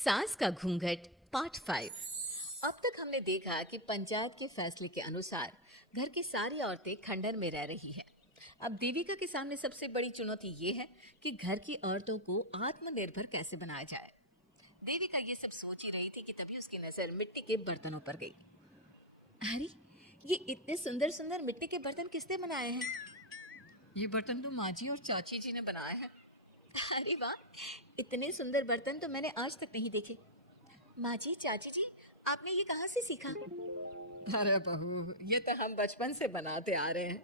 सास का घूंघट पार्ट 5। अब तक हमने देखा कि पंचायत के फैसले के अनुसार घर की सारी औरतें खंडर में रह रही हैं। अब देविका के सामने सबसे बड़ी चुनौती ये है कि घर की औरतों को आत्मनिर्भर कैसे बनाया जाए। देविका ये सब सोच ही रही थी कि तभी उसकी नजर मिट्टी के बर्तनों पर गई। अरे, ये इतने सुंदर सुंदर मिट्टी के बर्तन किसने बनाए हैं? ये बर्तन तो माँ जी और चाची जी ने बनाए हैं। अरे वाह, इतने सुंदर बर्तन तो मैंने आज तक नहीं देखे। माँ जी, चाची जी, आपने ये कहाँ से सीखा? अरे बहू, ये तो हम बचपन से बनाते आ रहे हैं।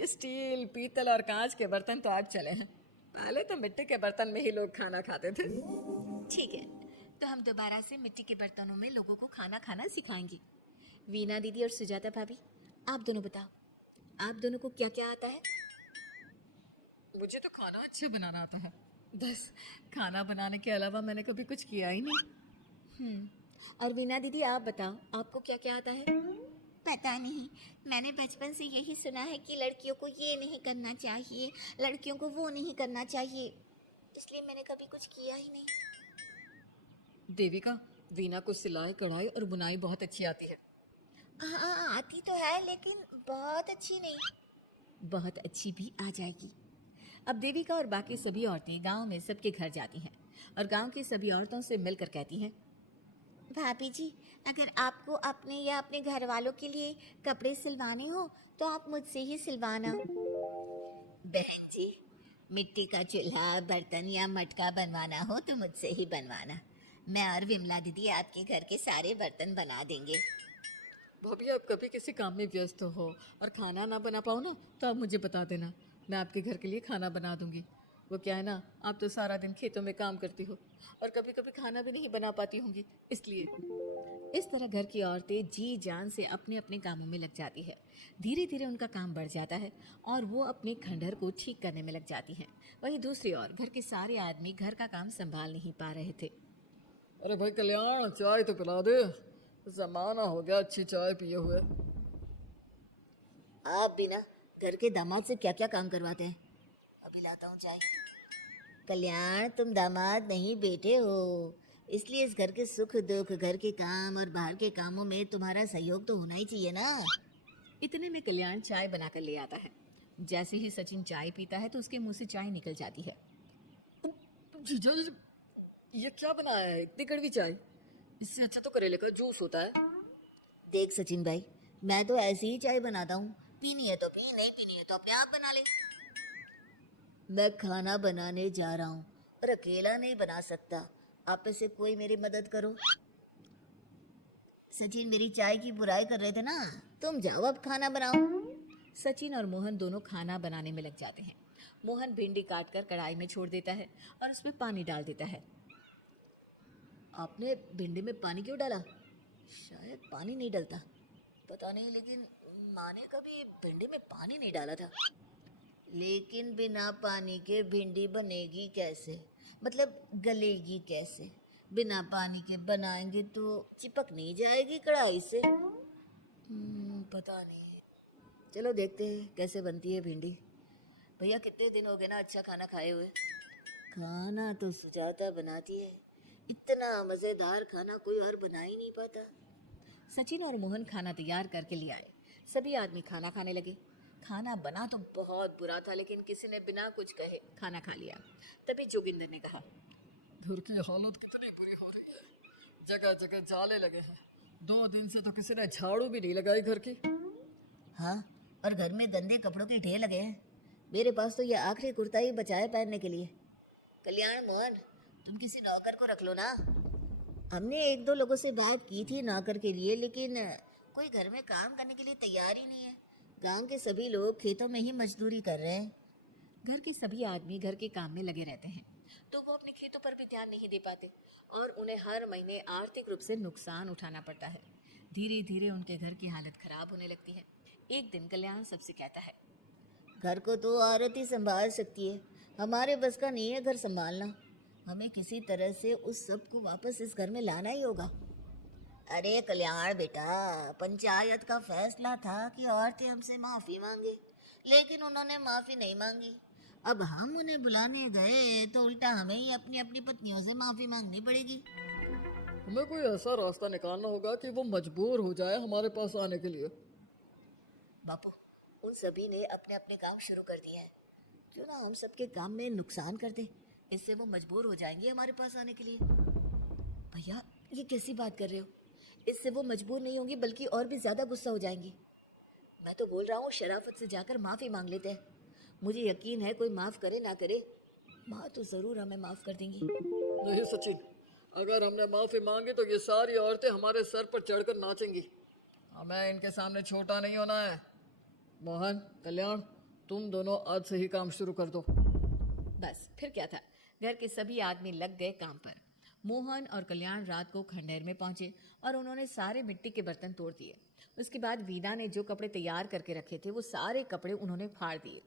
ये स्टील, पीतल और कांच के बर्तन तो अब चले हैं। पहले तो मिट्टी के बर्तन में ही लोग खाना खाते थे। ठीक है, तो हम दोबारा से मिट्टी के बर्तनों में लोगों को खाना खाना सिखाएंगे। वीना दीदी और सुजाता भाभी, आप दोनों बताओ, आप दोनों को क्या क्या आता है? मुझे तो खाना अच्छा बनाना आता है। बस खाना बनाने के अलावा मैंने कभी कुछ किया ही नहीं। और वीना दीदी, आप बताओ, आपको क्या क्या आता है? पता नहीं, मैंने बचपन से यही सुना है कि लड़कियों को ये नहीं करना चाहिए, लड़कियों को वो नहीं करना चाहिए, इसलिए मैंने कभी कुछ किया ही नहीं। देविका, वीना को सिलाई, कढ़ाई और बुनाई बहुत अच्छी आती है। हाँ, आती तो है, लेकिन बहुत अच्छी नहीं। बहुत अच्छी भी आ जाएगी। अब देविका और बाकी सभी औरतें गांव में सबके घर जाती हैं और गांव की सभी औरतों से मिलकर कहती हैं, भाभी जी, अगर आपको अपने या अपने घर वालों के लिए कपड़े सिलवाने हो तो आप मुझसे ही सिलवाना। बहन जी, मिट्टी का चूल्हा, बर्तन या मटका बनवाना हो तो मुझसे ही बनवाना। मैं और विमला दीदी आपके घर के सारे बर्तन बना देंगे। भाभी, आप कभी किसी काम में व्यस्त हो और खाना ना बना पाओ ना, तो आप मुझे बता देना, मैं आपके घर के लिए खाना बना दूंगी। वो क्या है ना, आप तो सारा दिन खेतों में काम करती हो और कभी कभी खाना भी नहीं बना पाती होंगी, इसलिए। इस तरह घर की औरतें जी जान से अपने अपने कामों में लग जाती है। धीरे धीरे उनका काम बढ़ जाता है और वो अपने खंडहर को ठीक करने में लग जाती हैं। वहीं दूसरी ओर घर के सारे आदमी घर का काम संभाल नहीं पा रहे थे। अरे भाई कल्याण, चाय तो पिला दे, जमाना हो गया अच्छी चाय पिए हुए। आप बिना घर के दामाद से क्या क्या काम करवाते हैं? अभी लाता हूँ चाय। कल्याण, तुम दामाद नहीं बेटे हो, इसलिए इस घर के सुख दुख, घर के काम और बाहर के कामों में तुम्हारा सहयोग तो होना ही चाहिए ना। इतने में कल्याण चाय बनाकर ले आता है। जैसे ही सचिन चाय पीता है तो उसके मुंह से चाय निकल जाती है। जीजा जी, ये क्या बनाया है, इतनी कड़वी चाय? इससे अच्छा तो करेले का जूस होता है। देख सचिन भाई, मैं तो ऐसी ही चाय बनाता हूँ, पीनी है तो पी, नहीं पीनी है तो अपने आप बना ले। मैं खाना बनाने जा रहा हूँ और अकेला नहीं बना सकता, आप में से कोई मेरी मदद करो। सचिन मेरी चाय की बुराई कर रहे थे ना, तुम जाओ अब खाना बनाओ। सचिन और मोहन दोनों खाना बनाने में लग जाते हैं। मोहन भिंडी काट कर कढ़ाई में छोड़ देता है और उसमें पानी डाल देता है। आपने भिंडी में पानी क्यों डाला? शायद पानी नहीं डलता, पता नहीं, लेकिन माँ ने कभी भिंडी में पानी नहीं डाला था। लेकिन बिना पानी के भिंडी बनेगी कैसे, मतलब गलेगी कैसे? बिना पानी के बनाएंगे तो चिपक नहीं जाएगी कढ़ाई से? पता नहीं, चलो देखते हैं कैसे बनती है भिंडी। भैया, कितने दिन हो गए ना अच्छा खाना खाए हुए। खाना तो सुजाता बनाती है, इतना मज़ेदार खाना कोई और बना ही नहीं पाता। सचिन और मोहन खाना तैयार करके ले आए। सभी आदमी खाना खाने लगे। खाना बना तो बहुत बुरा था, लेकिन किसी ने बिना कुछ कहे खाना खा लिया। तभी जोगिंदर ने कहा, घर की हालत कितनी बुरी हो रही है, जगह जगह जाले लगे हैं, 2 दिन से तो किसी ने झाड़ू भी नहीं लगाई घर की। हाँ, और घर में गंदे कपड़ों के ढेर लगे हैं, मेरे पास तो ये आखिरी कुर्ता ही बचा है पहनने के लिए। कल्याण, मोहन, तुम किसी नौकर को रख लो ना। हमने एक दो लोगों से बात की थी नौकर के लिए, लेकिन कोई घर में काम करने के लिए तैयार ही नहीं है। गांव के सभी लोग खेतों में ही मजदूरी कर रहे हैं। घर के सभी आदमी घर के काम में लगे रहते हैं, तो वो अपने खेतों पर भी ध्यान नहीं दे पाते और उन्हें हर महीने आर्थिक रूप से नुकसान उठाना पड़ता है। धीरे धीरे उनके घर की हालत खराब होने लगती है। एक दिन कल्याण सबसे कहता है, घर को तो औरत ही संभाल सकती है, हमारे बस का नहीं है घर संभालना। हमें किसी तरह से उस सब को वापस इस घर में लाना ही होगा। अरे कल्याण बेटा, पंचायत का फैसला था कि औरतें हमसे माफी मांगे, लेकिन उन्होंने माफी नहीं मांगी। अब हम उन्हें बुलाने गए तो उल्टा हमें ही अपनी अपनी पत्नियों से माफी मांगनी पड़ेगी। हमें कोई ऐसा रास्ता निकालना होगा कि वो मजबूर हो जाए हमारे पास आने के लिए। बापू, उन सभी ने अपने अपने काम शुरू कर दिए हैं, क्यों ना हम सबके काम में नुकसान कर दें, इससे वो मजबूर हो जाएंगे हमारे पास आने के लिए। भैया, ये कैसी बात कर रहे हो? इससे वो मजबूर नहीं होंगी बल्कि और भी ज्यादा गुस्सा हो जाएंगी। मैं तो बोल रहा हूँ शराफत से जाकर माफी मांग लेते हैं। मुझे यकीन है कोई माफ करे ना करे, माँ तो जरूर हमें माफ कर देंगी। नहीं सचिन, अगर हमने माफी मांगी तो ये सारी औरतें हमारे सर पर चढ़कर नाचेंगी। हमें इनके सामने छोटा नहीं होना है। मोहन, कल्याण, तुम दोनों आज से ही काम शुरू कर दो। बस फिर क्या था, घर के सभी आदमी लग गए काम पर। मोहन और कल्याण रात को खंडहर में पहुंचे और उन्होंने सारे मिट्टी के बर्तन तोड़ दिए। उसके बाद वीना ने जो कपड़े तैयार करके रखे थे वो सारे कपड़े उन्होंने फाड़ दिए।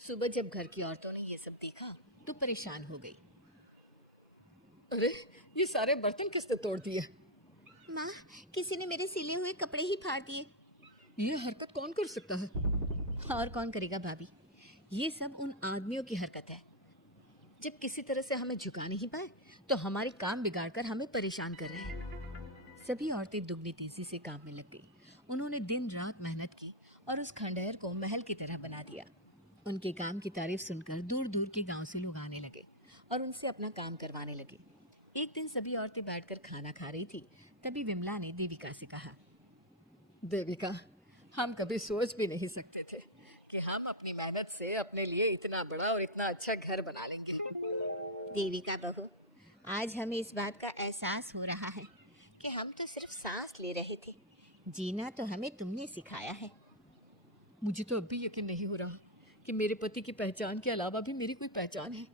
सुबह जब घर की औरतों ने ये सब देखा तो परेशान हो गई। अरे, ये सारे बर्तन किसने तोड़ दिए? माँ, किसी ने मेरे सिले हुए कपड़े ही फाड़ दिए। ये हरकत कौन कर सकता है? और कौन करेगा भाभी, ये सब उन आदमियों की हरकत है। जब किसी तरह से हमें झुका नहीं पाए तो हमारे काम बिगाड़कर हमें परेशान कर रहे हैं। सभी औरतें दुगनी तेजी से काम में लग गई। उन्होंने दिन रात मेहनत की और उस खंडहर को महल की तरह बना दिया। उनके काम की तारीफ सुनकर दूर दूर के गांव से लोग आने लगे और उनसे अपना काम करवाने लगे। एक दिन सभी औरतें बैठकर खाना खा रही थी, तभी विमला ने देविका से कहा, देविका, हम कभी सोच भी नहीं सकते थे कि हम अपनी मेहनत से अपने लिए इतना बड़ा और इतना अच्छा घर बना लेंगे। देविका बहू, आज हमें इस बात का एहसास हो रहा है कि हम तो सिर्फ सांस ले रहे थे, जीना तो हमें तुमने सिखाया है। मुझे तो अब भी यकीन नहीं हो रहा कि मेरे पति की पहचान के अलावा भी मेरी कोई पहचान है।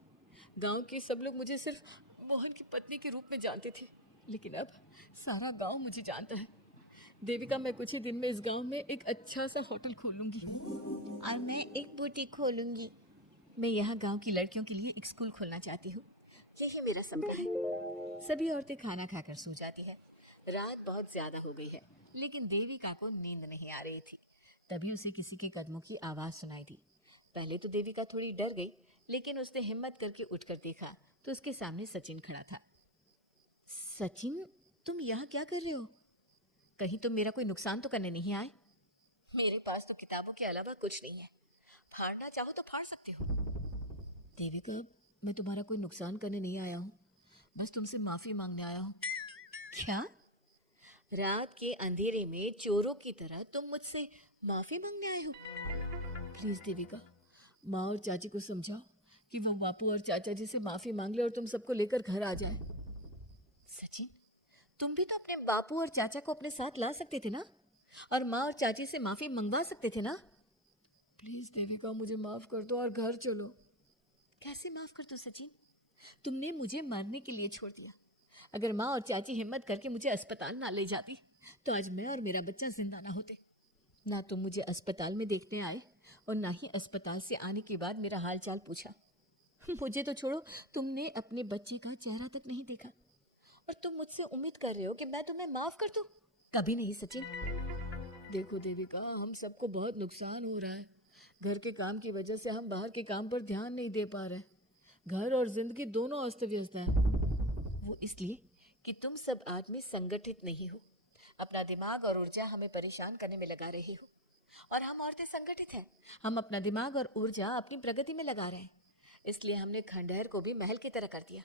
गांव के सब लोग मुझे सिर्फ मोहन की पत्नी के रूप में जानते थे, लेकिन अब सारा गांव मुझे जानता है। देविका, मैं कुछ ही दिन में इस गांव में एक अच्छा सा होटल खोल लूंगी और मैं एक बुटीक खोलूंगी। मैं यहाँ गांव की लड़कियों के लिए एक स्कूल खोलना चाहती हूँ, यही मेरा सपना है। सभी औरतें खाना खाकर सो जाती है। रात बहुत ज्यादा हो गई है, लेकिन देविका को नींद नहीं आ रही थी। तभी उसे किसी के कदमों की आवाज सुनाई दी। पहले तो देविका थोड़ी डर गई, लेकिन उसने हिम्मत करके उठकर देखा तो उसके सामने सचिन खड़ा था। सचिन, तुम यहाँ क्या कर रहे हो? कहीं तुम मेरा कोई नुकसान तो करने नहीं आए? मेरे पास तो किताबों के अलावा कुछ नहीं है, फाड़ना चाहो तो फाड़ सकते हो। देविका, मैं तुम्हारा कोई नुकसान करने नहीं आया हूँ, बस तुमसे माफी मांगने आया हूँ। क्या? रात के अंधेरे में चोरों की तरह तुम मुझसे माफी मांगने आए हो? प्लीज देविका, माँ और चाची को समझाओ कि वो बापू और चाचा जी से माफी मांग ले और तुम सबको लेकर घर आ जाए। सचिन, तुम भी तो अपने बापू और चाचा को अपने साथ ला सकते थे ना, और माँ और चाची से माफी मंगवा सकते थे ना। प्लीज देविका, मुझे माफ कर दो और घर चलो। कैसे माफ कर दो सचिन? तुमने मुझे मरने के लिए छोड़ दिया। अगर माँ और चाची हिम्मत करके मुझे अस्पताल ना ले जाती तो आज मैं और मेरा बच्चा जिंदा ना होते। ना तुम मुझे अस्पताल में देखने आए और ना ही अस्पताल से आने के बाद मेरा हाल चाल पूछा। मुझे तो छोड़ो, तुमने अपने बच्चे का चेहरा तक नहीं देखा और तुम मुझसे उम्मीद कर रहे हो कि मैं तुम्हें माफ कर दूं? कभी नहीं सचिन। देखो देविका, हम सबको बहुत नुकसान हो रहा है। घर के काम की वजह से हम बाहर के काम पर ध्यान नहीं दे पा रहे। घर और जिंदगी दोनों अस्त व्यस्त हैं। वो इसलिए कि तुम सब आदमी संगठित नहीं हो। अपना दिमाग और ऊर्जा हमें परेशान करने में लगा रहे हो, और हम औरतें संगठित हैं। हम अपना दिमाग और ऊर्जा अपनी प्रगति में लगा रहे हैं। इसलिए हमने खंडहर को भी महल की तरह कर दिया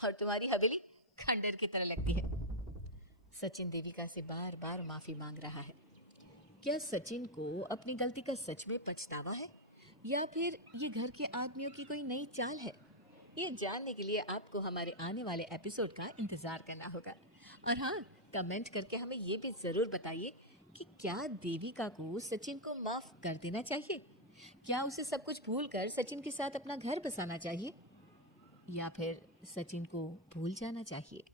और तुम्हारी हवेली खंडहर की तरह लगती है। सचिन देविका से बार बार माफी मांग रहा है। क्या सचिन को अपनी गलती का सच में पछतावा है, या फिर ये घर के आदमियों की कोई नई चाल है? ये जानने के लिए आपको हमारे आने वाले एपिसोड का इंतजार करना होगा। और हाँ, कमेंट करके हमें ये भी ज़रूर बताइए कि क्या देविका को सचिन को माफ़ कर देना चाहिए? क्या उसे सब कुछ भूलकर सचिन के साथ अपना घर बसाना चाहिए, या फिर सचिन को भूल जाना चाहिए?